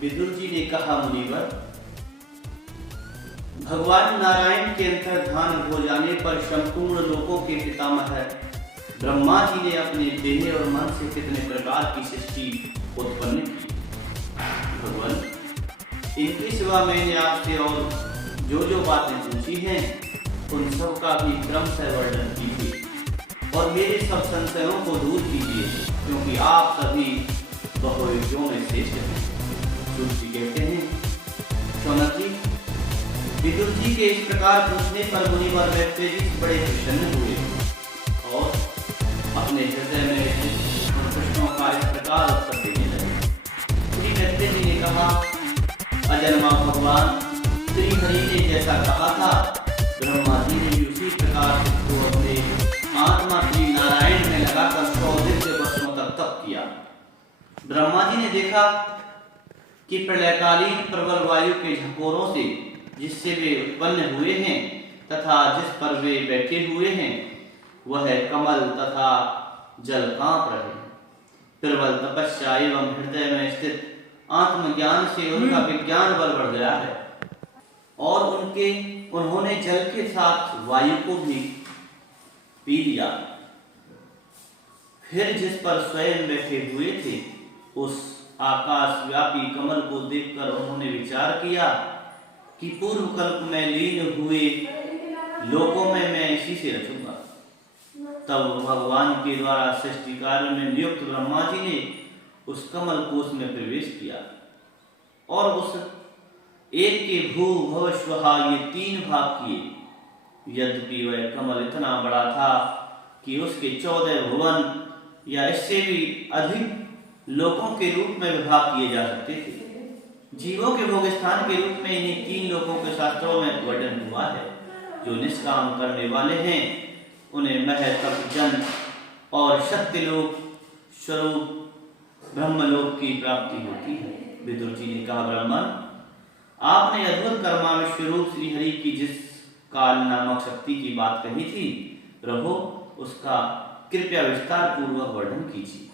विदुर जी ने कहा, मुनिवर, भगवान नारायण के अंतर्धान हो जाने पर संपूर्ण लोकों के पितामह ब्रह्मा जी ने अपने देह और मन से कितने प्रकार की सृष्टि उत्पन्न की। भगवान, इनके सिवा मैंने आपसे और जो बातें पूछी हैं उन सब का भी क्रम से वर्णन कीजिए और मेरे सब संशयों को दूर कीजिए, क्योंकि आप सभी बहुयुगों में श्रेष्ठ हैं। सूत जी कहते हैं, शौनक जी, विदुर जी के इस प्रकार पूछने पर मुनिवर मैत्रेय जी बड़े प्रसन्न हुए और अपने हृदय में उन प्रश्नों का इस प्रकार उत्तर देने लगे। श्री मैत्रेय जी ने कहा, अजन्मा भगवान श्री हरि ने जैसा कहा था, ब्रह्मा जी ने भी उसी प्रकार को अपने आत्मा श्री नारायण में लगाकर 100 दिव्य वर्षों तक तप किया। ब्रह्मा जी ने देखा कि प्रलयकालीन प्रबल वायु के झकोरों से जिससे वे उत्पन्न हुए हैं तथा जिस पर वे बैठे हुए हैं वह कमल तथा जल कांप रहे। प्रबल तपस्या एवं हृदय में स्थित आत्मज्ञान से उनका विज्ञान बल बढ़ गया है और उन्होंने जल के साथ वायु को भी पी लिया। फिर जिस पर स्वयं बैठे हुए थे उस आकाश व्यापी कमल को देखकर उन्होंने विचार किया कि पूर्व कल्प में लीन हुए लोकों में मैं इसी से रचूंगा। तब भगवान के द्वारा सृष्टि कार्य में नियुक्त ब्रह्मा जी ने उस कमल कोश में प्रवेश किया और उस एक के भू भव स्वहा ये 3 भाग किए। यद्यपि वह कमल इतना बड़ा था कि उसके 14 भुवन या इससे भी अधिक लोकों के रूप में विभाग किए जा सकते थे। जीवों के भोग स्थान के रूप में इन्हीं 3 लोकों के शास्त्रों में वर्णन हुआ है। जो निष्काम करने वाले हैं उन्हें मह तप जन और सत्यलोक स्वरूप ब्रह्मलोक की प्राप्ति होती है। विदुर जी ने कहा, ब्राह्मण, आपने अद्भुत कर्माविष्ट रूप श्री हरि की जिस काल नामक शक्ति की बात कही थी, प्रभु उसका कृपया विस्तार पूर्वक वर्णन कीजिए।